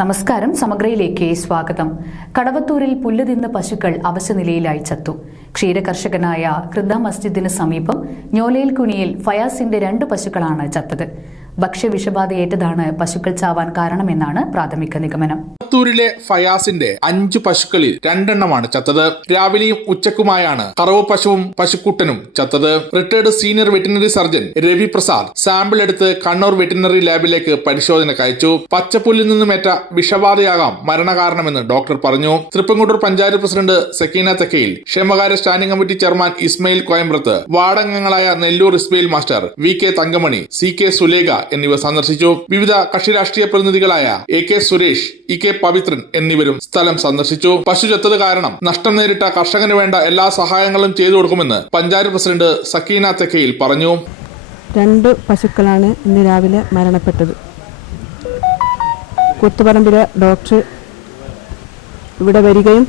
നമസ്കാരം സമഗ്രയിലേക്ക് സ്വാഗതം. കടവത്തൂരിൽ പുല്ല് തിന്ന പശുക്കൾ അവശനിലയിലായി ചത്തു. ക്ഷീരകർഷകനായ കൃദ മസ്ജിദിന് സമീപം ഞോലയിൽ കുനിയിൽ ഫയാസിന്റെ രണ്ട് പശുക്കളാണ് ചത്തത്. ഭക്ഷ്യ വിഷബാധയേറ്റതാണ് പശുക്കൾ ചാവാൻ കാരണമെന്നാണ് പ്രാഥമിക നിഗമനം. പുത്തൂരിലെ ഫയാസിന്റെ അഞ്ചു പശുക്കളിൽ രണ്ടെണ്ണമാണ് ചത്തത്. രാവിലെയും ഉച്ചക്കുമായാണ് കറവ് പശുവും പശുക്കുട്ടനും ചത്തത്. Retired senior veterinary surgeon Ravi Prasad sample എടുത്ത് കണ്ണൂർ വെറ്റിനറി ലാബിലേക്ക് പരിശോധനയ്ക്ക് അയച്ചു. പച്ചപ്പുല്ലിൽ നിന്നുമേറ്റ വിഷബാധയാകാം മരണകാരണമെന്ന് ഡോക്ടർ പറഞ്ഞു. തൃപ്പങ്കോട്ടൂർ പഞ്ചായത്ത് പ്രസിഡന്റ് സക്കീന തെക്കയിൽ ക്ഷേമകാര്യ standing committee chairman Ismail Koyambrath വാർഡംഗങ്ങളായ Nellur Ismail master V K Thankamani C K Sulekha എന്നിവ സന്ദർശിച്ചു. വിവിധ കക്ഷി രാഷ്ട്രീയ പ്രതിനിധികളായ A K Suresh E K Pavithran എന്നിവരും സ്ഥലം സന്ദർശിച്ചു. പശു ചത്തത് കാരണം നഷ്ടം നേരിട്ട കർഷകന് വേണ്ട എല്ലാ സഹായങ്ങളും ചെയ്തു കൊടുക്കുമെന്ന് പഞ്ചായത്ത് പ്രസിഡന്റ് സക്കീന തെക്കയിൽ പറഞ്ഞു. രണ്ട് പശുക്കളാണ് ഇന്ന് രാവിലെ മരണപ്പെട്ടത്. കുത്തുപറമ്പിലെ ഡോക്ടർ ഇവിടെ വരികയും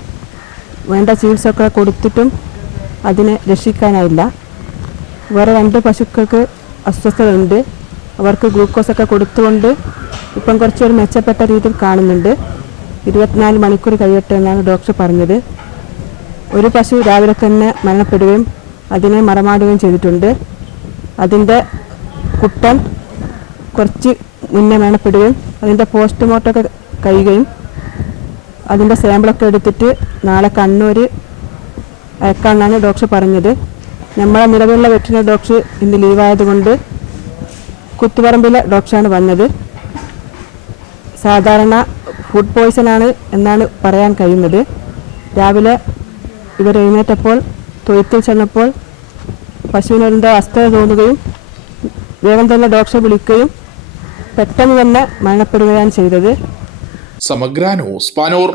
വേണ്ട ചികിത്സയൊക്കെ കൊടുത്തിട്ടും അതിനെ രക്ഷിക്കാനായില്ല. വേറെ രണ്ട് പശുക്കൾക്ക് അസ്വസ്ഥതയുണ്ട്. അവർക്ക് ഗ്ലൂക്കോസൊക്കെ കൊടുത്തുകൊണ്ട് ഇപ്പം കുറച്ചൊരു മെച്ചപ്പെട്ട രീതിയിൽ കാണുന്നുണ്ട്. ഇരുപത്തിനാല് മണിക്കൂർ കഴിയട്ടെ എന്നാണ് ഡോക്ടർ പറഞ്ഞത്. ഒരു പശു രാവിലെ തന്നെ മരണപ്പെടുകയും അതിനെ മറമാടുകയും ചെയ്തിട്ടുണ്ട്. അതിന്റെ കുട്ടൻ കുറച്ച് മുന്നേ മരണപ്പെടുകയും അതിന്റെ പോസ്റ്റ്മോർട്ടമൊക്കെ കഴിയുകയും അതിന്റെ സാമ്പിളൊക്കെ എടുത്തിട്ട് നാളെ കണ്ണൂർ അയക്കാമെന്നാണ് ഡോക്ടർ പറഞ്ഞത്. നമ്മളെ നിലവിലുള്ള വെറ്റിനറി ഡോക്ടർ ഇന്ന് ലീവായതുകൊണ്ട് കുത്തുപറമ്പിലെ ഡോക്ടറാണ് വന്നത്. സാധാരണ ഫുഡ് പോയ്സൺ ആണ് എന്നാണ് പറയാൻ കഴിയുന്നത്. രാവിലെ ഇവർ എഴുന്നേറ്റപ്പോൾ തൊഴുത്തിൽ ചെന്നപ്പോൾ പശുവിനെന്തോ അസ്ഥത തോന്നുകയും വേഗം തന്നെ ഡോക്ടറെ വിളിക്കുകയും പെട്ടെന്ന് തന്നെ മരണപ്പെടുകയാണ് ചെയ്തത്. സമഗ്രാനോ ന്യൂസ്